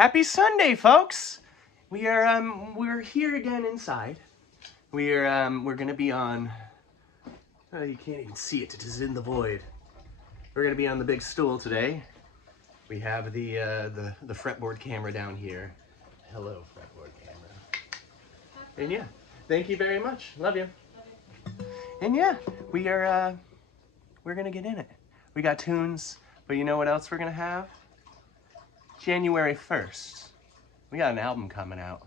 Happy Sunday, folks! We're here again inside. We're gonna be on. Oh, you can't even see it. It is in the void. We're gonna be on the big stool today. We have the fretboard camera down here. Hello, fretboard camera. And yeah, thank you very much. Love you. And yeah, we're gonna get in it. We got tunes, but you know what else we're gonna have? January 1st. We got an album coming out.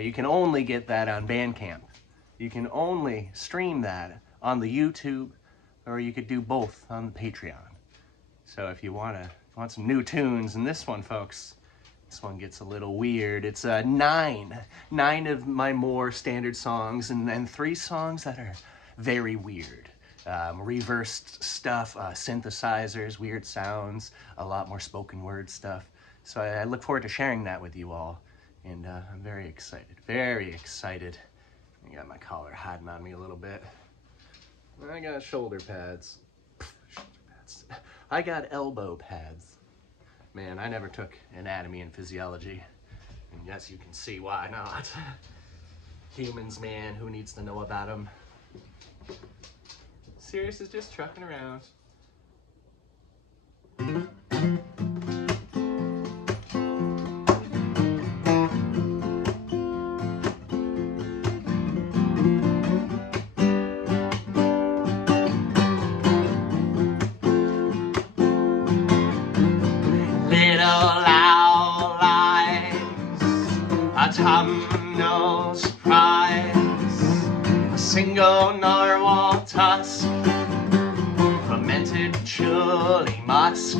You can only get that on Bandcamp. You can only stream that on the YouTube, or you could do both on the Patreon. So if you want some new tunes, and this one, folks, this one gets a little weird. It's nine of my more standard songs, and then 3 songs that are very weird. Reversed stuff, synthesizers, weird sounds, a lot more spoken word stuff. So I look forward to sharing that with you all, and I'm very excited, very excited. I got my collar hiding on me a little bit. I got shoulder pads. I got elbow pads. Man, I never took anatomy and physiology, and yes, you can see why not. Humans, man, who needs to know about them? Sirius is just trucking around. Autumnal surprise, a single narwhal tusk, fermented patchouli musk.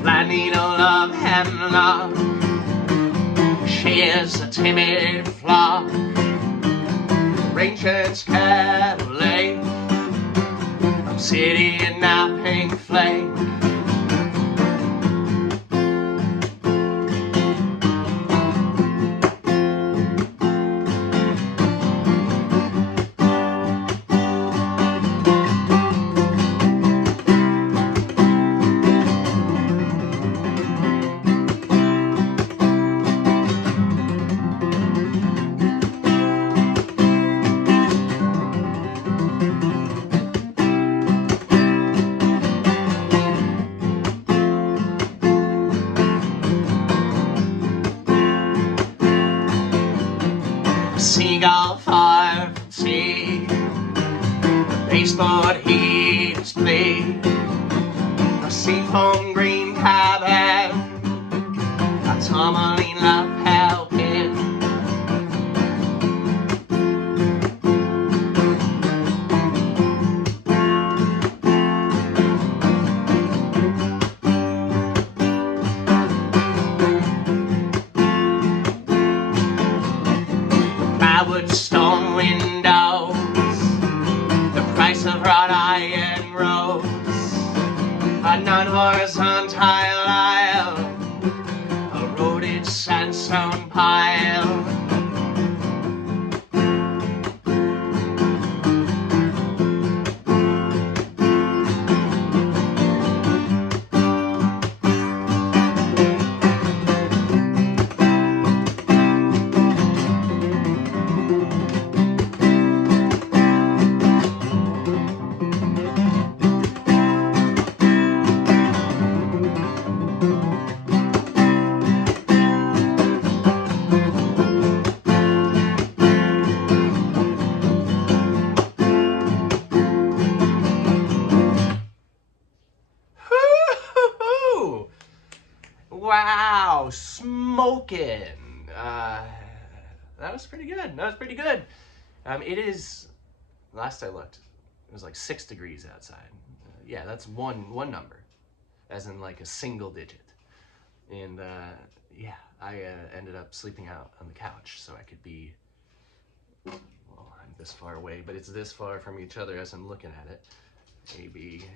Flat needle of hemlock, she is a timid flock, Ranger's Cadillac, obsidian now pink flake. Seagull far from sea, the baseboard heaters bleed, a seafoam green cabin, a tourmaline love helping. Stone windows, the price of wrought iron rose, a non-horizontal aisle, a eroded sandstone pile. Wow, smoking. That was pretty good. That was pretty good. It is, last I looked, it was like 6 degrees outside. Yeah, that's one number, as in like a single digit. And yeah, I ended up sleeping out on the couch so I could be, well, I'm this far away, but it's this far from each other as I'm looking at it. Maybe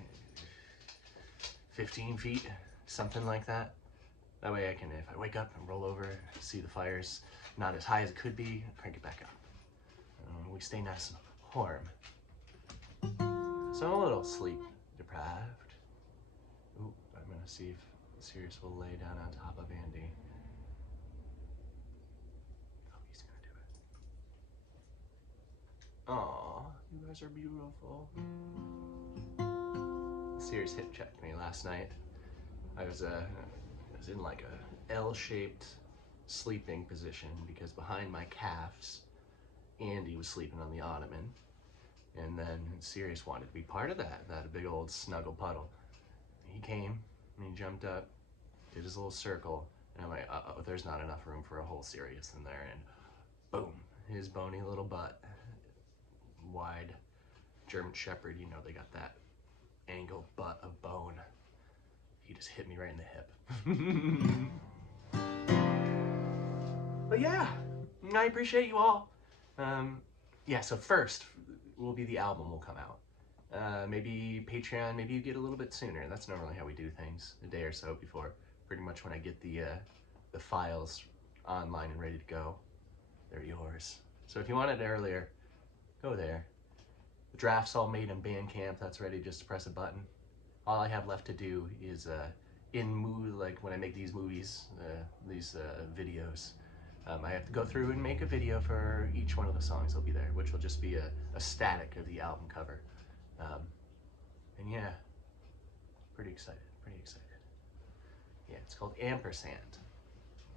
15 feet, something like that. That way I can, if I wake up and roll over, see the fire's not as high as it could be, crank it back up. We stay nice and warm. So I'm a little sleep deprived. Ooh, I'm gonna see if Sirius will lay down on top of Andy. Oh, he's gonna do it. Aw, you guys are beautiful. Sirius hip checked me last night. I was in like a L-shaped sleeping position because behind my calves, Andy was sleeping on the ottoman, and then Sirius wanted to be part of that big old snuggle puddle. He came and he jumped up, did his little circle, and I'm like, uh-oh, there's not enough room for a whole Sirius in there, and boom, his bony little butt, wide German Shepherd, you know they got that angled butt of bone. He just hit me right in the hip. But yeah, I appreciate you all. Yeah, so first will be the album will come out. Maybe Patreon, maybe you get a little bit sooner. That's normally how we do things, a day or so before. Pretty much when I get the files online and ready to go, they're yours. So if you want it earlier, go there. The draft's all made in Bandcamp. That's ready just to press a button. All I have left to do is like when I make these movies, these videos, I have to go through and make a video for each one of the songs that'll be there, which will just be a static of the album cover. And yeah, pretty excited. Yeah, it's called Ampersand.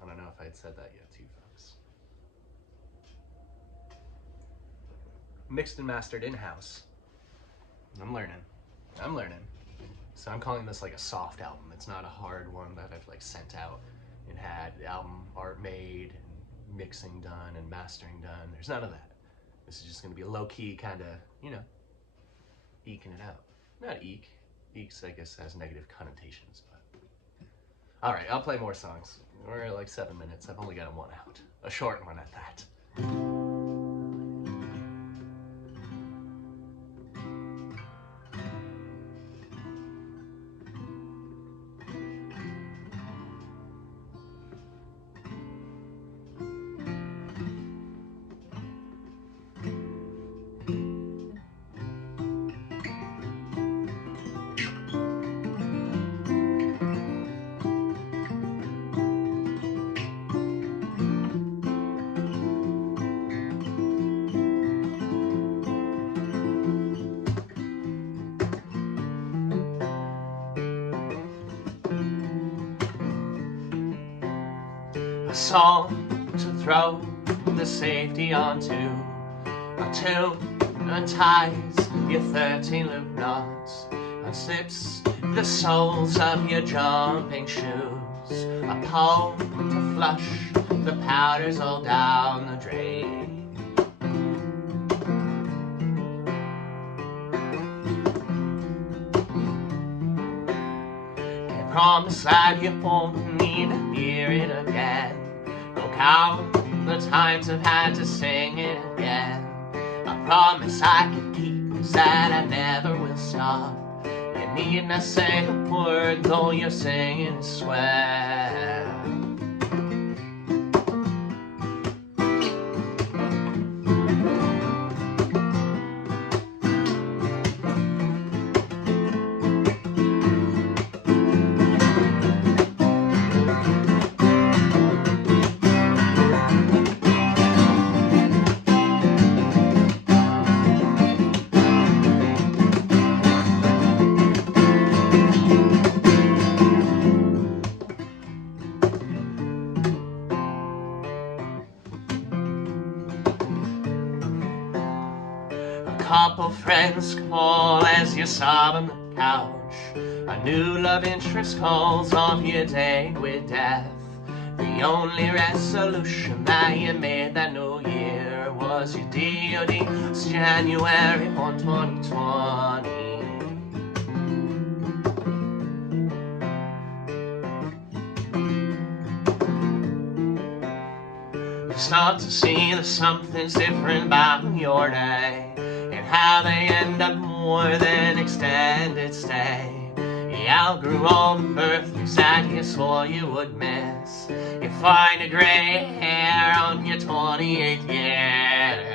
I don't know if I'd said that yet to you folks. Mixed and mastered in-house. I'm learning. So I'm calling this like a soft album. It's not a hard one that I've like sent out and had album art made and mixing done and mastering done. There's none of that. This is just gonna be a low-key kind of, you know, eking it out. Not eke. Eeks, I guess, has negative connotations, but. All right, I'll play more songs. We're at like 7 minutes. I've only got one out. A short one at that. Song to throw the safety onto, a tune unties your 13 loop knots, unslips the soles of your jumping shoes, a pole to flush the powders all down the drain. Can't promise that you won't need to hear it again. Count the times I've had to sing it again. I promise I can keep that I never will stop. You need not say a word though you're singing it swell. Couple friends call as you sob on the couch. A new love interest calls off your date with death. The only resolution that you made that new year was your DOD. It's January 1, 2020. You start to see that something's different about your day, how they end up more than extended stay. the outgrew on earthly sad you swore you would miss. You find a gray hair on your 28th year.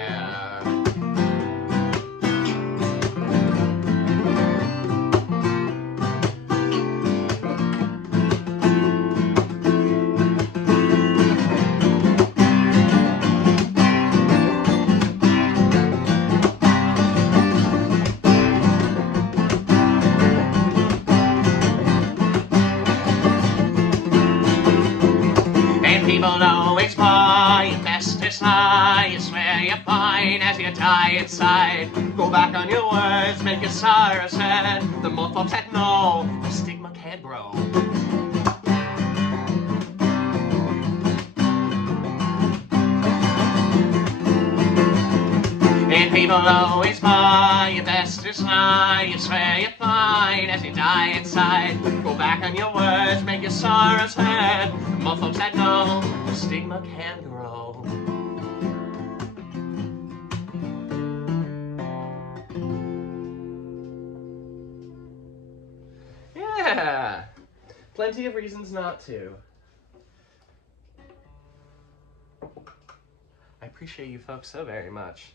People always buy your bestest lie. You swear you're fine as you die inside. Go back on your words, make your sorrow sad. The more folks that know, the stigma can't grow. And people always buy your bestest lie. You swear you're fine as you die inside. Go back on your words, make your sorrow sad. The more folks that know, the stigma can grow. Yeah, plenty of reasons not to. I appreciate you folks so very much.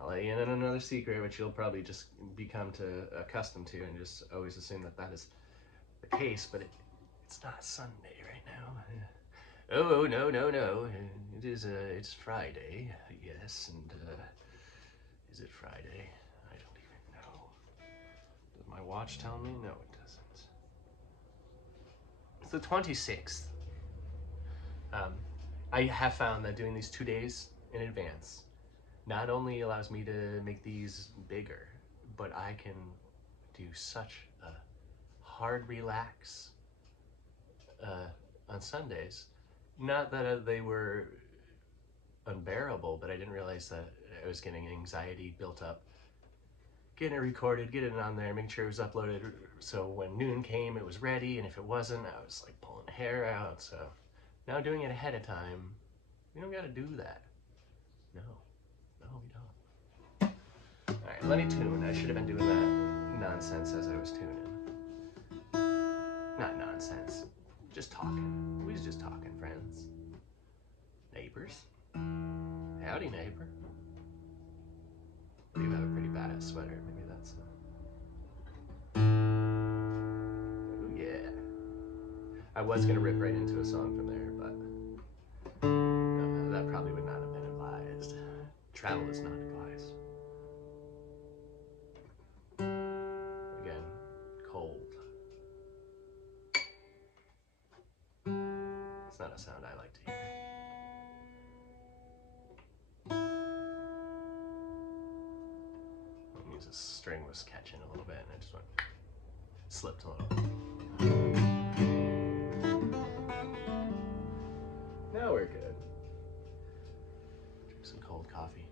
I'll let you in on another secret, which you'll probably just become accustomed to and just always assume that that is the case, but it's not Sunday right now. Oh, no. It's Friday, yes, and is it Friday? I don't even know. Does my watch tell me? No, it doesn't. It's the 26th. I have found that doing these 2 days in advance not only allows me to make these bigger, but I can do such a hard relax on Sundays. Not that they were unbearable, but I didn't realize that I was getting anxiety built up. Getting it recorded, getting it on there, making sure it was uploaded, so when noon came it was ready, and if it wasn't, I was like pulling hair out. So now doing it ahead of time, we don't gotta do that. No, we don't. Alright, let me tune. I should have been doing that nonsense as I was tuning. Not nonsense, just talking. We was just talking, friends. Neighbors. Howdy, neighbor. You have a pretty badass sweater. Maybe that's oh yeah. I was gonna rip right into a song from there, but no, that probably would not have been advised. Travel is not advised. Again, cold. It's not a sound I like to hear. The string was catching a little bit and I just went, slipped a little. Now we're good. Drink some cold coffee.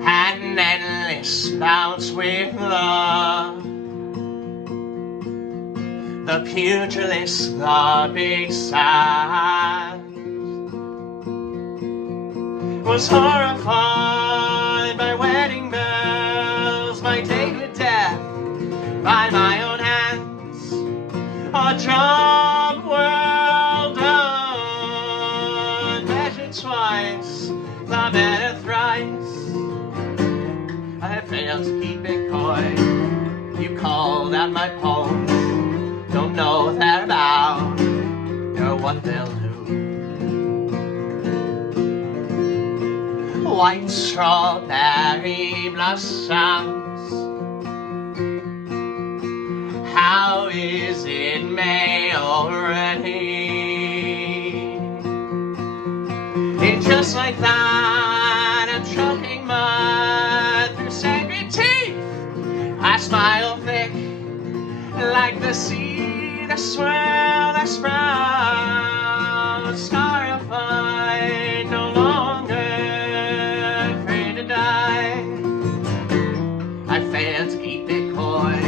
An endless bouts with love, the pugilist, the big size, was horrified by wedding bells, my date with death, by my own hands, a job well done, measured twice, the better thrice. I failed to keep it coy. You called out my poems, don't know what they're about, or what they'll do. White strawberry blossoms, how is it May already? And just like that, I'm choking smile thick like the sea that swell that sprouts, scarified, no longer afraid to die. I failed to keep it coy.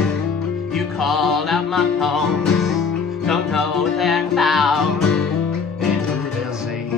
You called out my poems, don't know what they're about, and who they'll say.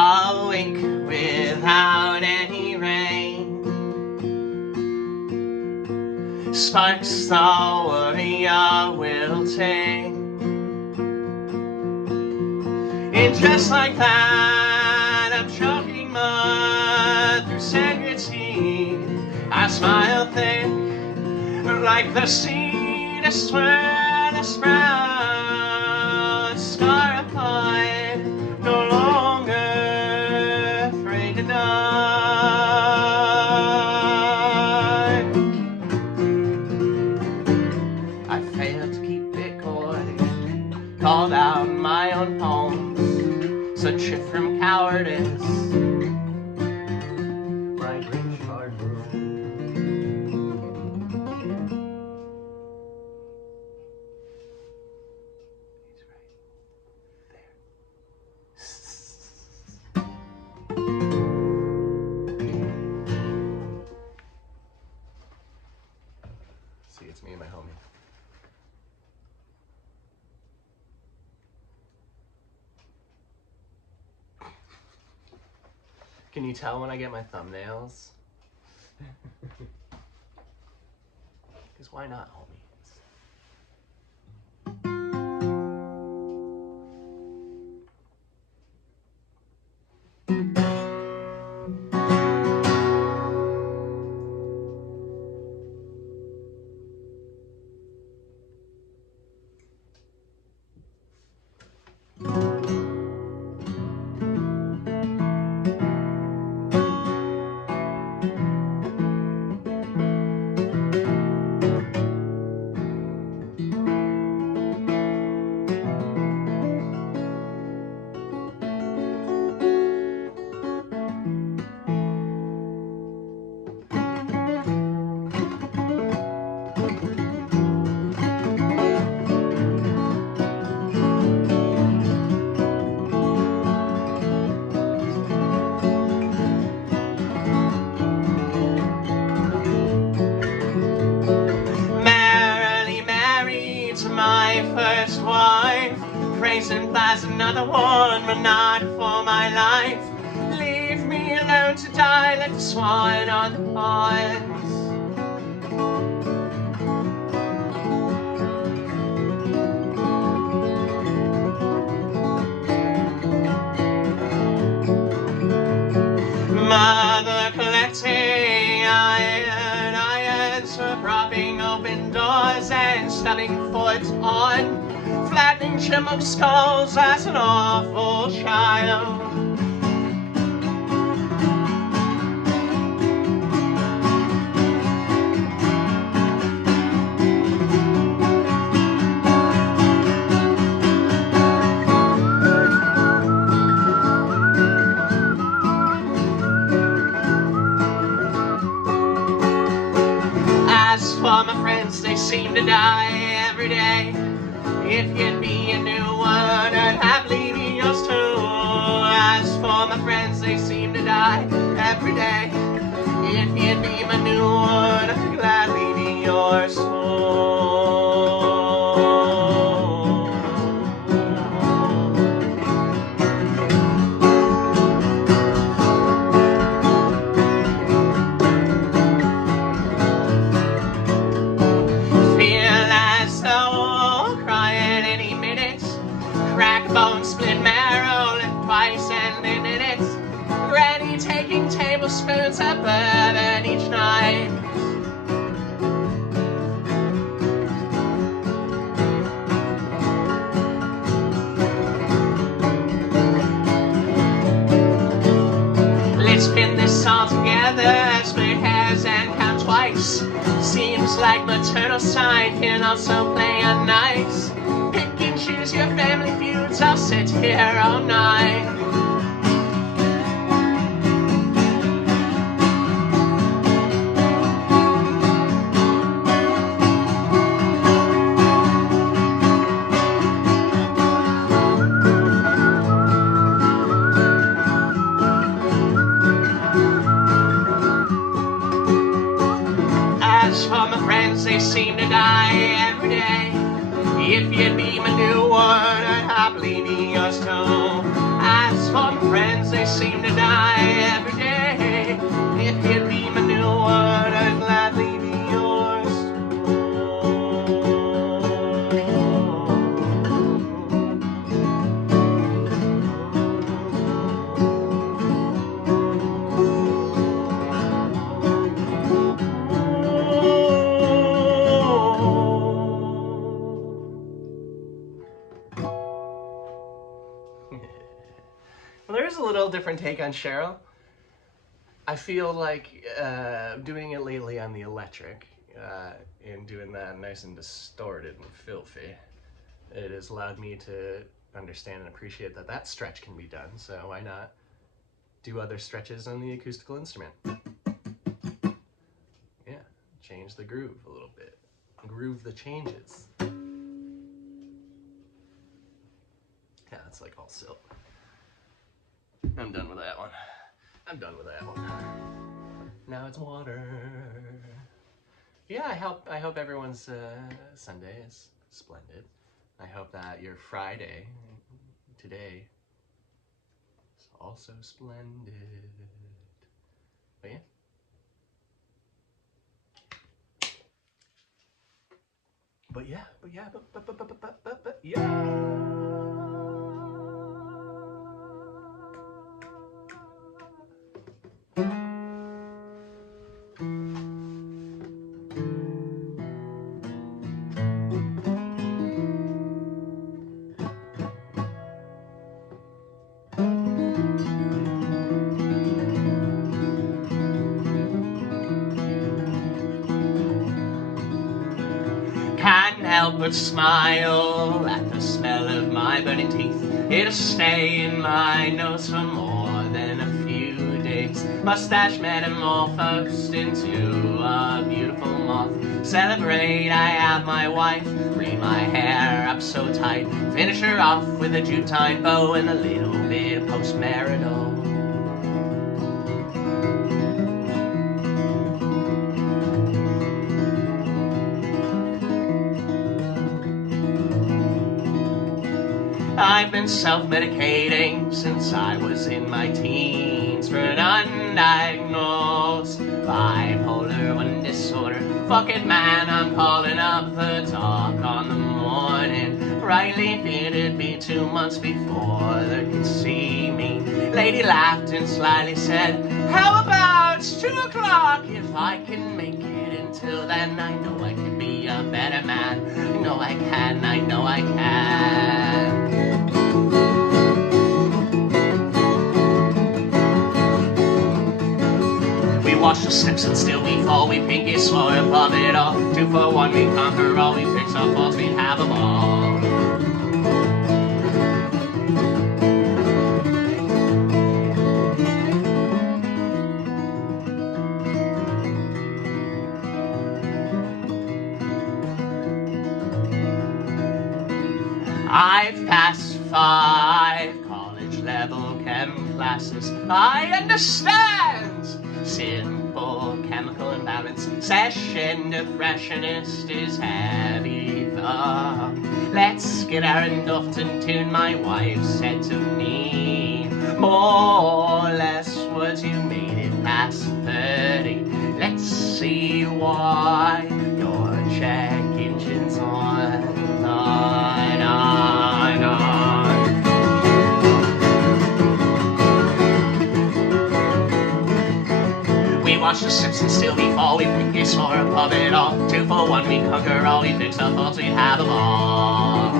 I'll wink without any rain. Sparks the warrior will take. And just like that, I'm choking mud through sacred teeth. I smile thick like the seed I swear to sprout, scarified, no longer afraid to die. I failed to keep it coy, called out my own poems, such shit from cowardice. My rich hard room. He's right there. See, it's me and my homie. Can you tell when I get my thumbnails? Because why not, homies? My first wife, praise implies another one, but not for my life. Leave me alone to die like the swan on the ponds. Mother collecting irons for propping open doors and stubbing foot on flattening chipmunk skulls as an awful child. As for my friends, they seem to die every day. If you'd be a new one, I'd happily be yours too. As for my friends, they seem to die every day. If you'd be my new one, I'd gladly be yours too. turtle sign can also play on nice. Pick and choose your family feuds, I'll sit here all night. As for my friends, they seem to die every day. If you'd be my new one, I'd happily be yours too. As for my friends, they seem to die every day. If you'd be my new one, I'd gladly be yours Well, there's a little different take on Cheryl. I feel like doing it lately on the electric and doing that nice and distorted and filthy, it has allowed me to understand and appreciate that that stretch can be done, so why not do other stretches on the acoustical instrument? Yeah, change the groove a little bit. Groove the changes. Yeah, it's like all silk. I'm done with that one. I'm done with that one. Now it's water. Yeah, I hope everyone's Sunday is splendid. I hope that your Friday today is also splendid. But yeah. But yeah. Can't help but smile at the smell of my burning teeth. It'll stay in my nose for more than a few days. Mustache metamorphosed into a beautiful moth. Celebrate, I have my wife. Braid my hair up so tight. Finish her off with a Jutine bow and a little bit of post-marital. I've been self-medicating since I was in my teens for an undiagnosed bipolar 1 disorder. Fuck it, man, I'm calling up the doc on the morning. Rightly feared it'd be 2 months before they could see me. Lady laughed and slyly said, how about 2 o'clock? If I can make it until then, I know I can be a better man. I know I can, I know I can. We watch the steps and still we fall. We pinky slow above it all. 2 for 1, we conquer all. We fix our faults, we have them all. I've passed 5 college-level chem classes. I understand simple chemical imbalance. Session depressionist is heavy thought. Let's get our endorphin tune, my wife said to me. More or less was you made it past 30. Let's see why your check engine's on. We watch the Simpsons, still we fall. We pinky soar above it all. 2 for 1, we conquer all. We fix our faults, we have them all.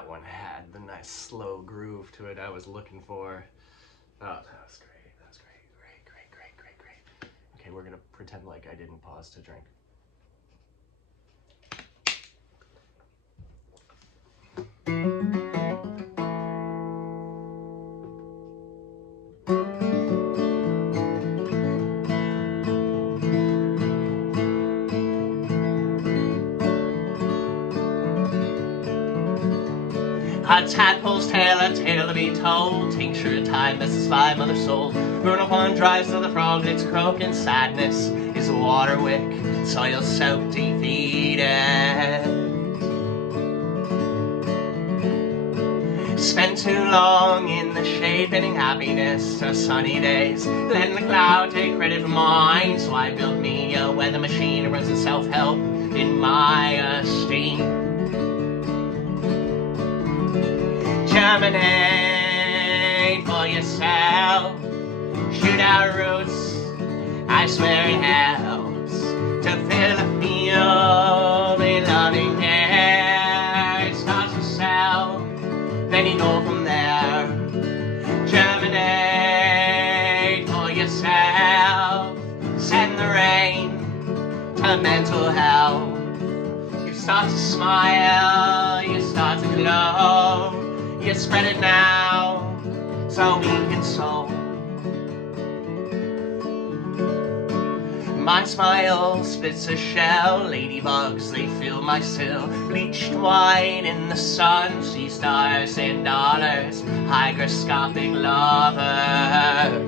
that one had the nice slow groove to it I was looking for. Oh, that was great. That was great. Okay, we're gonna pretend like I didn't pause to drink. A tadpole's tale, a tale to be told. Tincture of time, Mrs. Five Mother Soul. Bruno Pond drives to the frog, its croaking sadness is a water wick, soil soaked, defeated. Spent too long in the shade, pinning happiness to sunny days. Letting the cloud take credit for mine, so I built me a weather machine that runs in self-help in my esteem. Germinate for yourself, shoot out roots, I swear it helps to fill a field with loving care. It starts with self, then you go from there. Germinate for yourself, send the rain to mental health. You start to smile, you start to glow. You spread it now, so we can sow. My smile splits a shell, ladybugs, they fill my sill. Bleached white in the sun, sea stars and dollars, hygroscopic lovers.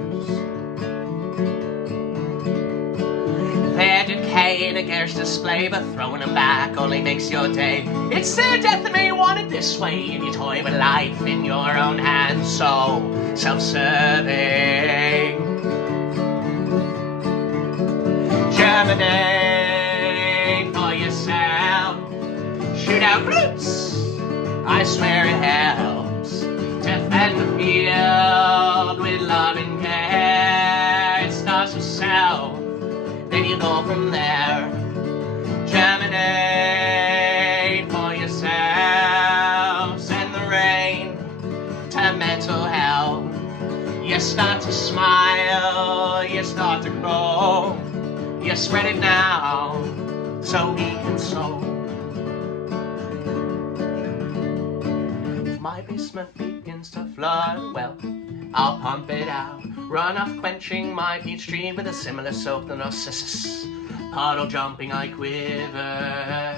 They're decaying against display, but throwing them back only makes your day. It's their death that may want it this way, and you toy with life in your own hands, so self-serving. Germinate for yourself, shoot out roots, I swear it helps to fend the field with love and care. It starts with self, then you go from there. Germinate for yourself, send the rain to mental health. You start to smile, you start to grow. You spread it now, so we can sow. If my basement begins to flood, well, I'll pump it out. Run off quenching my peach tree with a similar soap to Narcissus. Puddle jumping I quiver.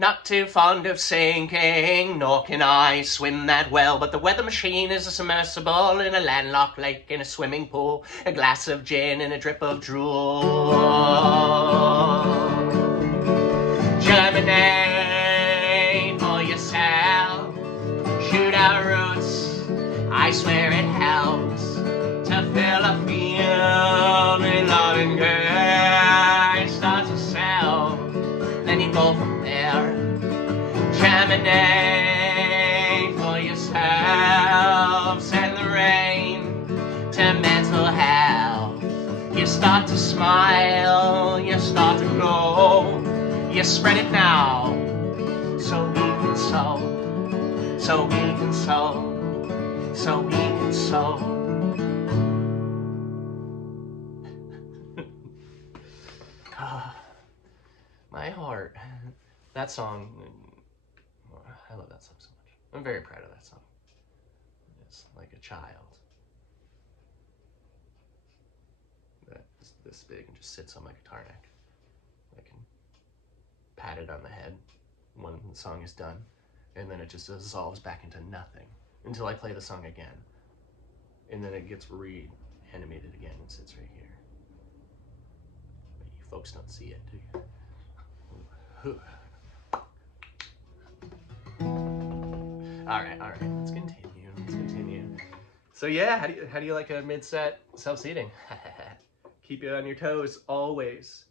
Not too fond of sinking, nor can I swim that well, but the weather machine is a submersible in a landlocked lake, in a swimming pool, a glass of gin and a drip of drool. Germinate for yourself, shoot out roots, I swear it helps to fill a field with love and care. It starts to sell, then you go from there. Germinate for yourself, send the rain to mental health. You start to smile, you start to glow. You spread it now, so we can sow, so we can sow, so we can sow. My heart. That song, I love that song so much. I'm very proud of that song. It's like a child that is this big and just sits on my guitar neck. I can pat it on the head when the song is done, and then it just dissolves back into nothing until I play the song again. And then it gets re-animated again and sits right here. But you folks don't see it, do you? All right, let's continue. So yeah, how do you like a mid-set self-seating? Keep you on your toes always.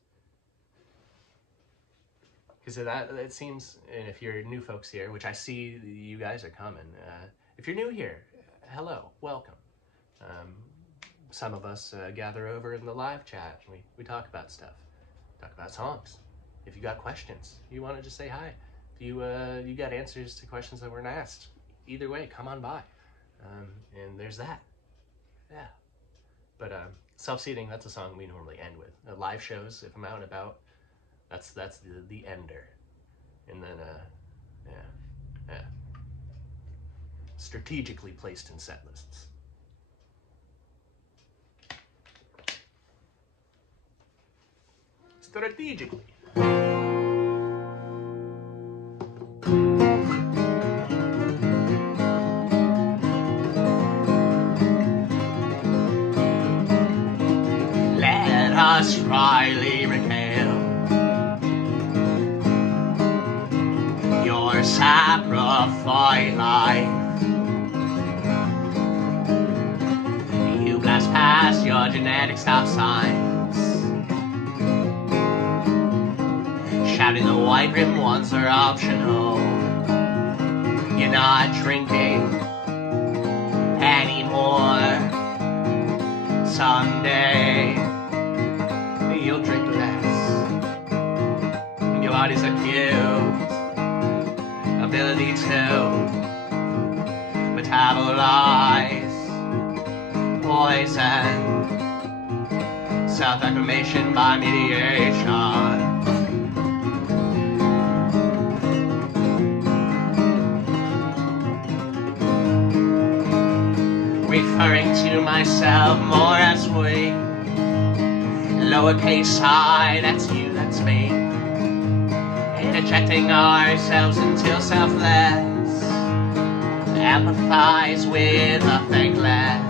Because it seems, and if you're new folks here, which I see you guys are coming, if you're new here, hello, welcome. Some of us gather over in the live chat, and we talk about stuff, talk about songs, if you got questions, you want to just say hi. If you you got answers to questions that weren't asked, either way, come on by. And there's that. Yeah. But self-seating, that's a song we normally end with. Live shows, if I'm out and about, that's the ender. And then yeah. Strategically placed in set lists. Strategically. Let us wryly regale your sacrifice life. You blast past your genetic stop signs, shouting the white rim ones are optional. You're not drinking anymore. Someday you'll drink less. Your body's accused ability to metabolize poison, self-acclimation by mediation. Referring to myself more as we, lowercase I, that's you, that's me. Interjecting ourselves until selfless, empathize with the thankless,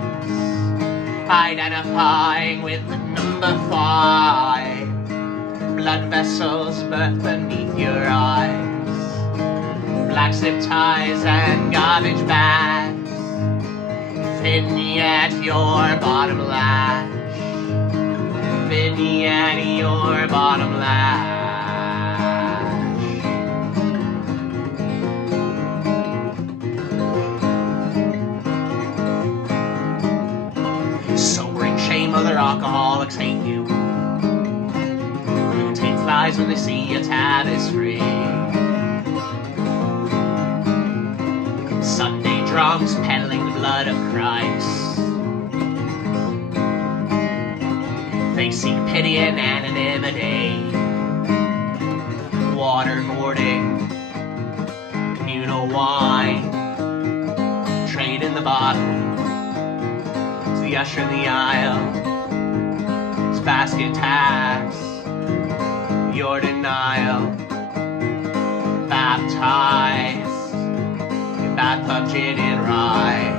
identifying with the number 5, blood vessels birth beneath your eyes, black zip ties and garbage bags, vignette your bottom lash, vignette your bottom lash. Sobering shame, other alcoholics hate you. Blue tape flies when they see your tapestry. Sunday drunks peddling the blood of Christ. They seek pity and anonymity. Waterboarding, communal wine, trade in the bottle. It's the usher in the aisle. It's basket tax, your denial. Baptized in bathtub gin and rye.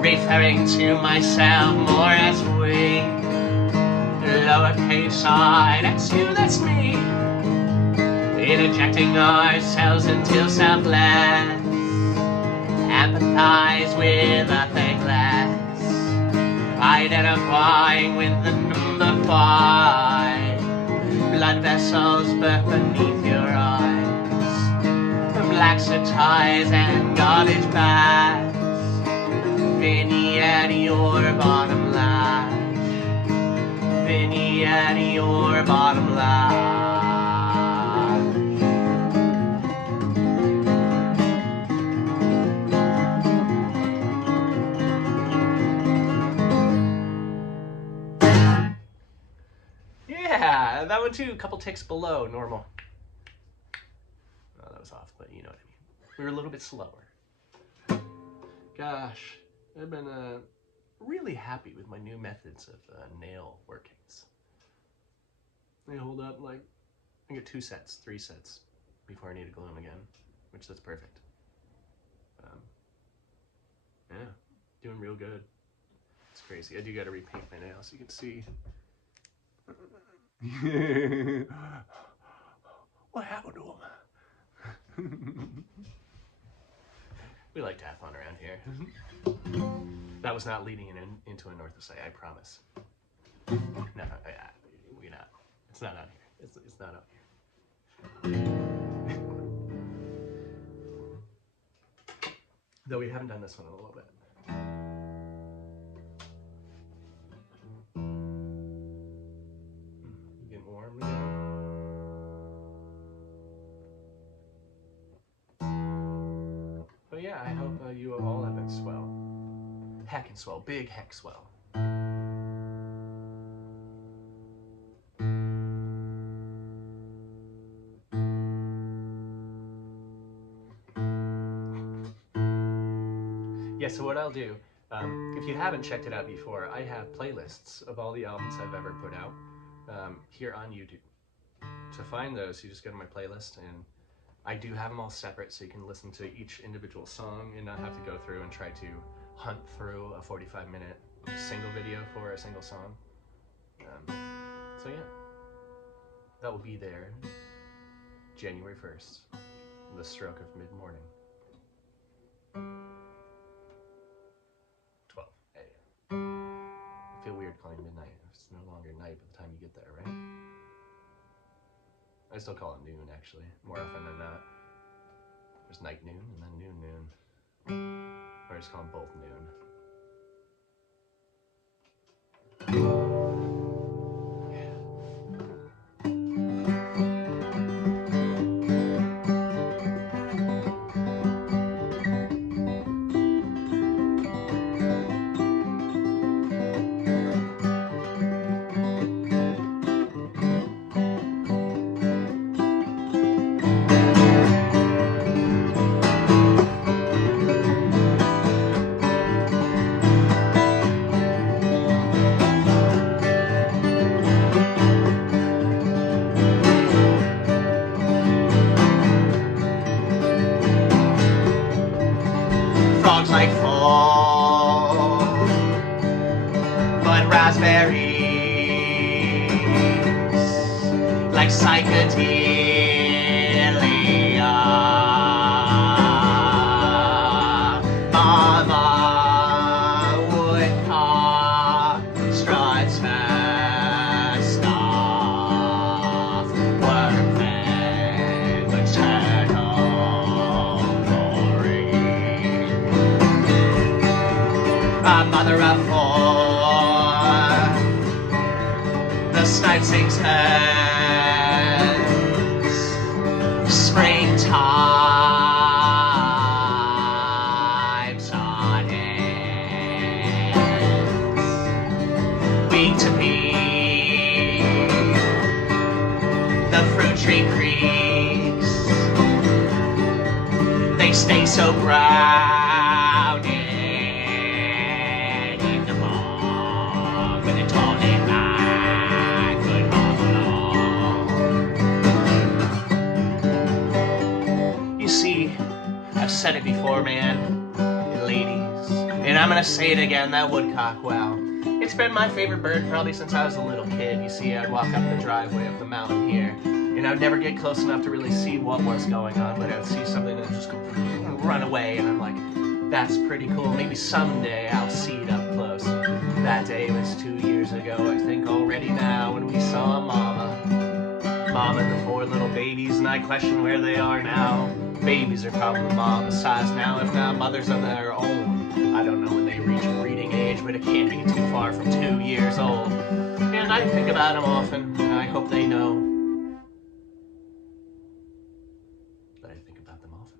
Referring to myself more as we, lowercase I, that's you, that's me. Interjecting ourselves until selfless, empathize with the thankless, identifying with the number 5, blood vessels birth beneath your eyes, black ties and garbage bags. Vignette your bottom lash, vignette your bottom lash. Yeah, that one too, a couple ticks below normal. Oh, that was off, but you know what I mean. We were a little bit slower. Gosh. I've been really happy with my new methods of nail workings. They hold up like, I get 3 sets before I need to glue them again, which that's perfect. Yeah, doing real good. It's crazy. I do got to repaint my nails so you can see. What happened to them? We like to have fun around here. That was not leading into a orthosay, I promise. No, we're not. It's not out here. It's not out here. Though we haven't done this one in a little bit. I hope you all have been swell. Heckin' swell, big heck swell. Yeah, so what I'll do, if you haven't checked it out before, I have playlists of all the albums I've ever put out here on YouTube. To find those, you just go to my playlist, and I do have them all separate so you can listen to each individual song and not have to go through and try to hunt through a 45-minute single video for a single song. So yeah, that will be there January 1st, the stroke of mid-morning. 12 a.m. I feel weird calling midnight. It's no longer night by the time you get there, right? I still call it noon, actually, more often than not. There's night noon and then noon. Or I just call them both noon. Frogs like fall, but raspberries like psychedelia. Mama woodcock struts fast off, work and maternal glory. A mother of four, the snipe sings hers, springtime's on ends, week to peak, the fruit tree creaks, they stay so grounded in the bog with a tall and I could hobble along. You see, I've said it before, man, ladies, and I'm gonna say it again, that woodcock, wow. It's been my favorite bird probably since I was a little kid. You see, I'd walk up the driveway up the mountain here, and I'd never get close enough to really see what was going on, but I'd see something that would just run away, and I'm like, that's pretty cool. Maybe someday I'll see it up close. That day was 2 years ago, I think already now, when we saw Mama and the 4 little babies, and I question where they are now. Babies are probably mama's size now, if not mothers of their own. I don't know when they reach breeding age, but it can't be too far from 2 years old. And I think about them often, and I hope they know that I think about them often.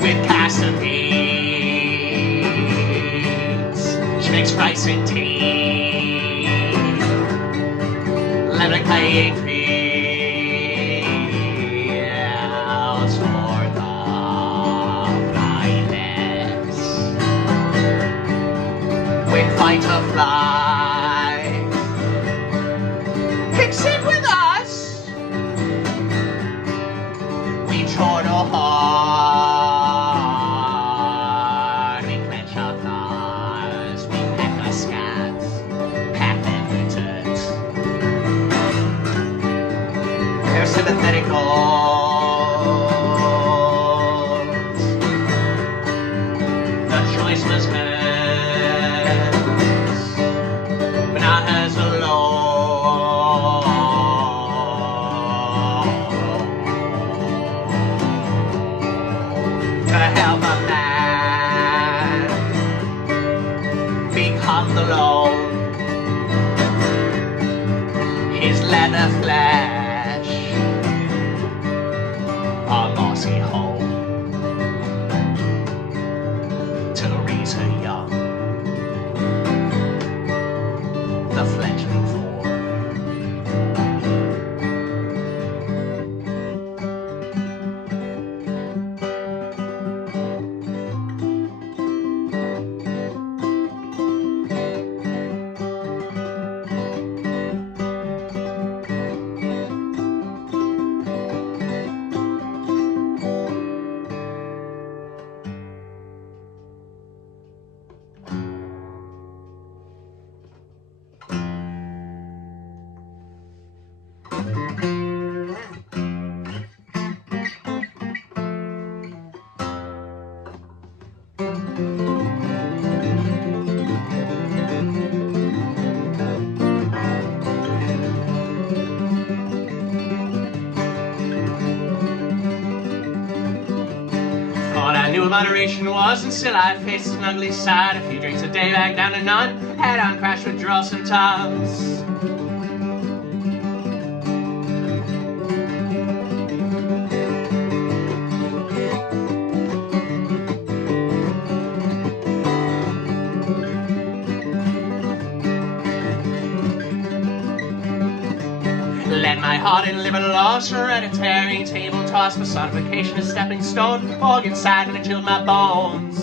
With castor beans, she makes rice and tea, lemon cake fields for the flyless. With fight to fly, picks it with us. We chortle hard, we clench our claws, we peck our scabs, pack them returns. They're sympathetic goals. The choice was hers, but not hers alone. To help a man become the lone his leather flesh, a mossy hole to raise her young, the fledgling form. All I knew about moderation was, and still I faced an ugly side. A few drinks a day, back down to none. Head on crash withdrawal symptoms. Let my heart and liver lost, hereditary table toss, personification of stepping stone, organ side and it chilled my bones.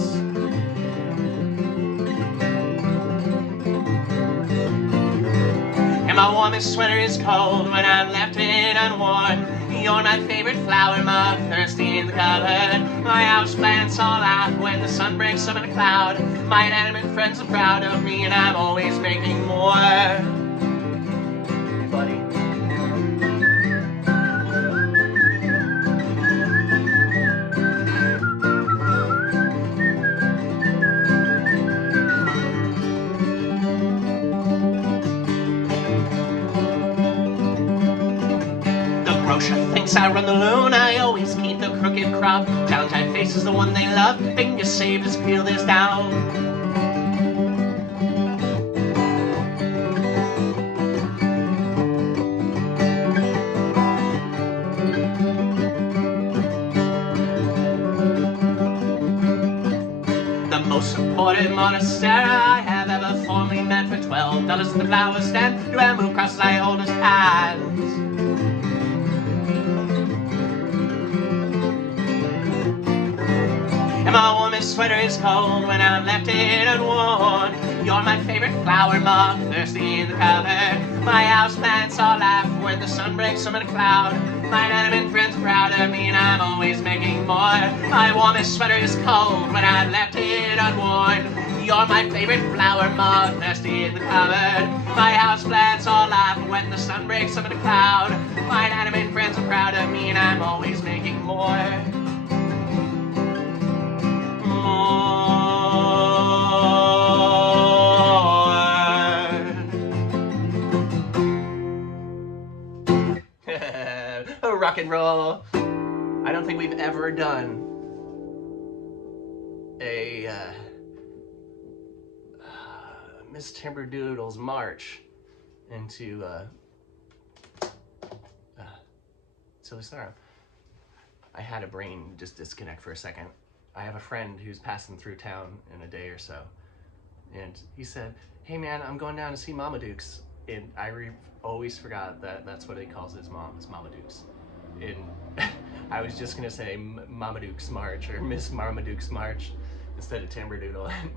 And my warmest sweater is cold when I'm left in unworn. You're my favorite flower, mug, thirsty in the cupboard. My houseplants all out when the sun breaks up in a cloud. My inanimate friends are proud of me and I'm always making more. Hey, buddy. Thinks I run the loon, I always keep the crooked crop. Downtime face is the one they love. They can just save, just peel this down. The most supported monastery I have ever formerly met for $12 at the flower stand. Do I move across I hold his hands? And my warmest sweater is cold when I'm left in unworn. You're my favorite flower, moth, thirsty in the cupboard. My houseplants all laugh when the sun breaks from a cloud. My inanimate friends are proud of me and I'm always making more. My warmest sweater is cold when I'm left in unworn. You're my favorite flower, moth, thirsty in the cupboard. My houseplants all laugh when the sun breaks from a cloud. My inanimate friends are proud of me and I'm always making more. Rock and roll. I don't think we've ever done a Miss Timberdoodle's march into Silly Star. I had a brain just disconnect for a second. I have a friend who's passing through town in a day or so, and he said, "Hey man, I'm going down to see Mama Dukes." And I always forgot that that's what he calls his mom, is Mama Dukes. And I was just gonna say Mama Duke's March or Miss Marmaduke's March instead of Timberdoodle. And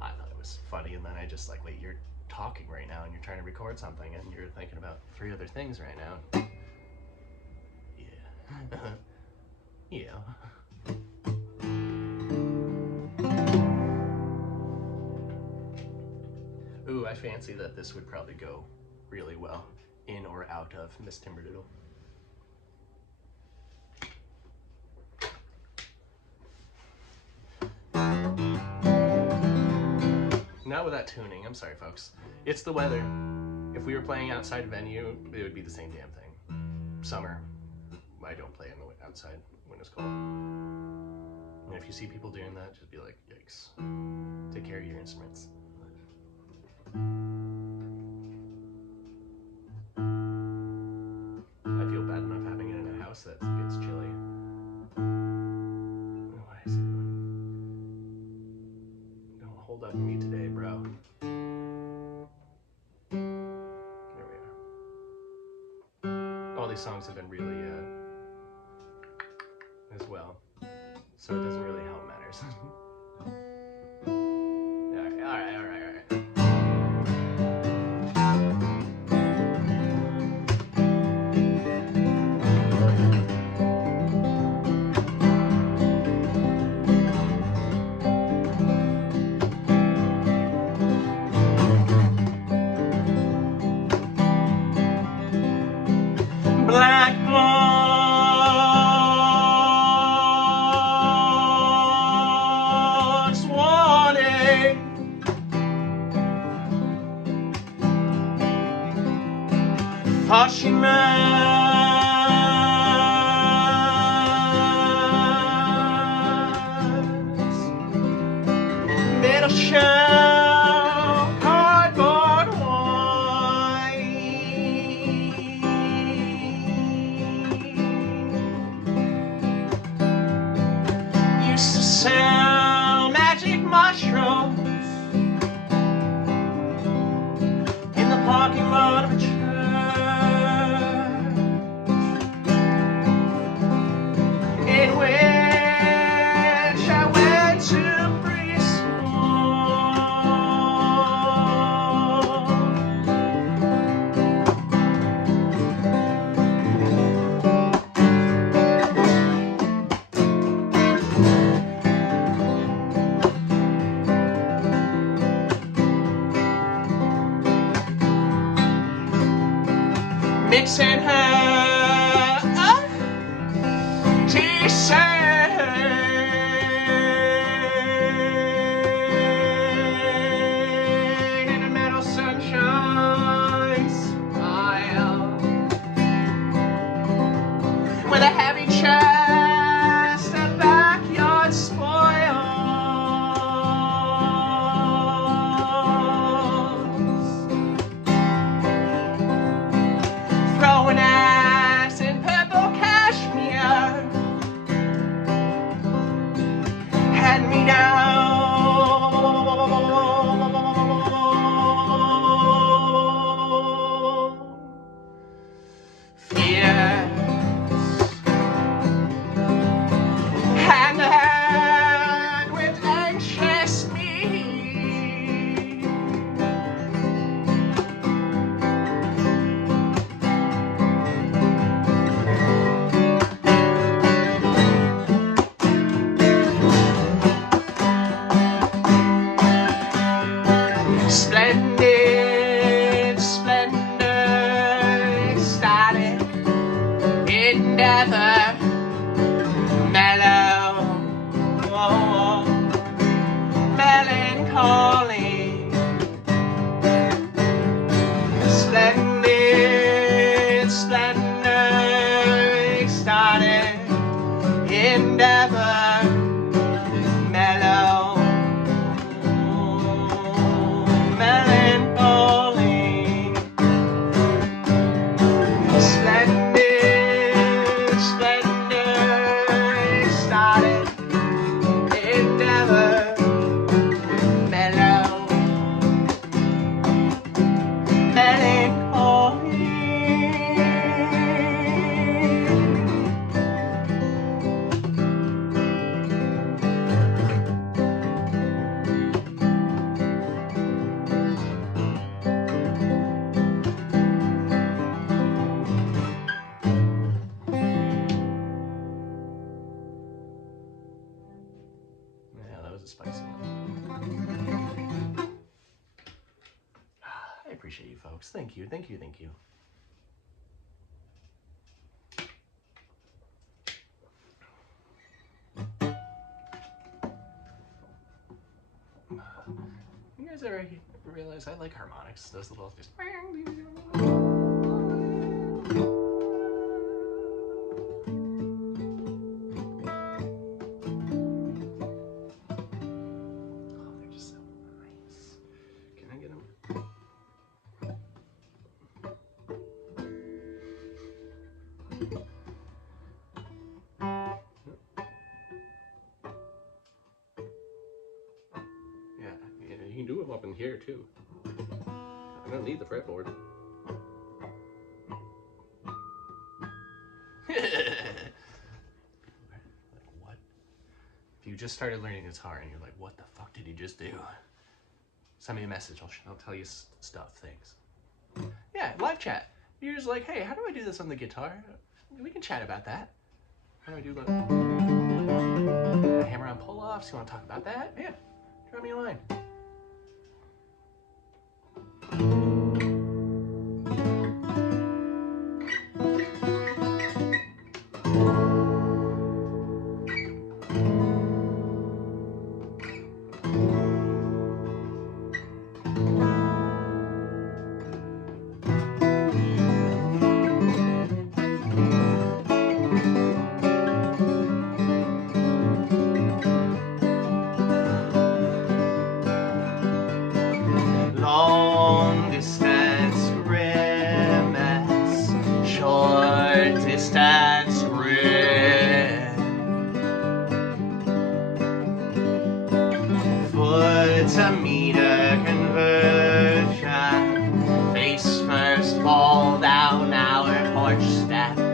I thought it was funny, and then I just like, wait, you're talking right now and you're trying to record something and you're thinking about 3 other things right now. Yeah. Yeah. Ooh, I fancy that this would probably go really well in or out of Miss Timberdoodle. Not with that tuning, I'm sorry folks. It's the weather. If we were playing outside venue, it would be the same damn thing. Summer, I don't play in the outside when it's cold. And if you see people doing that, just be like, yikes. Take care of your instruments. songs have been really as well, so it doesn't really help matters. All right. Black blood's wanting, thought she must, middle shelf, cardboard wine, used to sell magic mushrooms in the parking lot of a church, in which I went to preschool. Mixing her t-shirt in a metal sunshine smile, with a heavy chest, a backyard spoils, throwing ass in purple cashmere, hand me down, fierce, hand to hand with anxious me. Splendid splendor, ecstatic endeavor, mellow, melancholy. Splendid splendor, ecstatic endeavor, mellow, melancholy. Splendid splendor, ecstatic endeavor, mellow, melancholy. Yeah, that was a spicy one. I appreciate you folks. Thank you. You guys ever realize I like harmonics? Those little just. They're just so nice. Can I get them? Yeah, you can do them up in here too. I don't need the fretboard. just started learning guitar and you're like, what the fuck did you just do? Send me a message. I'll tell you stuff. Thanks. Yeah, live chat. You're just like, hey, how do I do this on the guitar? We can chat about that. How do I do the hammer on pull-offs? You want to talk about that? Yeah, drop me a line. Long distance grimace, short distance grin. Foot to meter conversion, face first fall down our porch steps.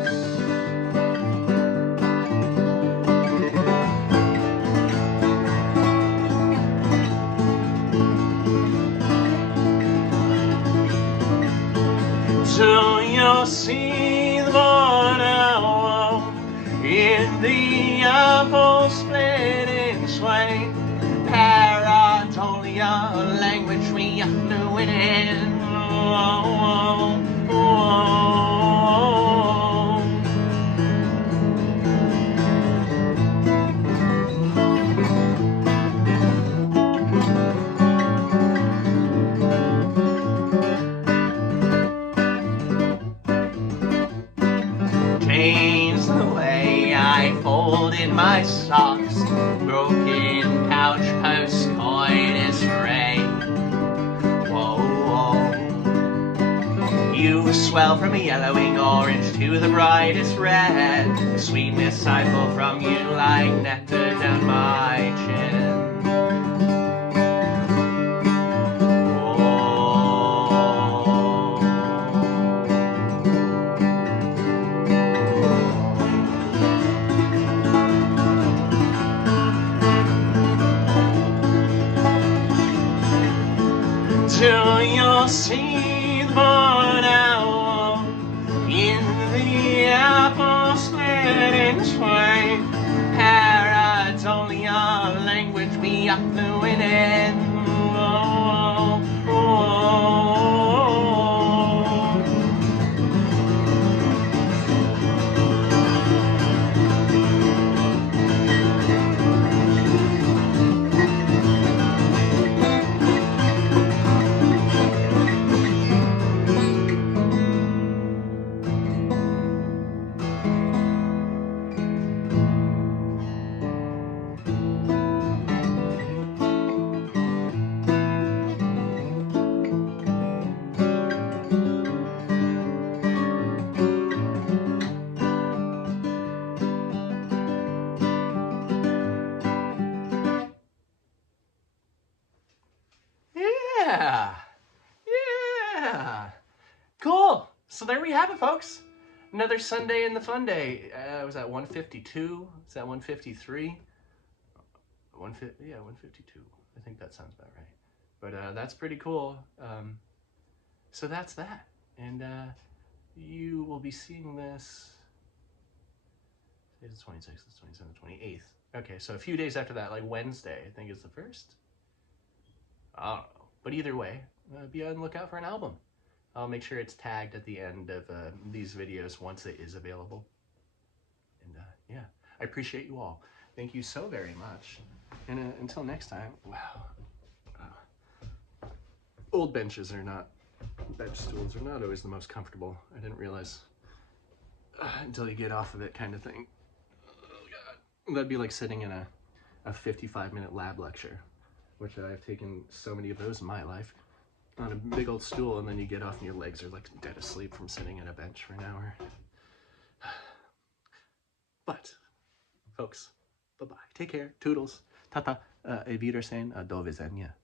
So you'll see the border in the apple splitting sway. Paradolia, language we knew it in. Changed the way I folded my socks, broken couch post coitus ray. Whoa, whoa. You swell from a yellowing orange to the brightest red. The sweetness I pull from you like nectar down my chin. Till you'll see the barn owl in the apple splitting sway. Paradolia, language we are fluent in. Yeah. Cool. So there we have it, folks. Another Sunday in the fun day. Was that 152? Is that 153? Yeah, 152. I think that sounds about right. But that's pretty cool. So that's that. And you will be seeing this. Today's the 26th, the 27th, 28th. Okay, so a few days after that, like Wednesday, I think is the 1st. I don't know. But either way, be on the lookout for an album. I'll make sure it's tagged at the end of these videos once it is available. And yeah, I appreciate you all. Thank you so very much. And until next time, wow. Old bench stools are not always the most comfortable. I didn't realize until you get off of it kind of thing. Oh God. That'd be like sitting in a 55-minute lab lecture, which I've taken so many of those in my life, on a big old stool, and then you get off and your legs are like dead asleep from sitting at a bench for an hour. But, folks, bye-bye. Take care. Toodles. Tata. Wiedersehen. Do widzenia.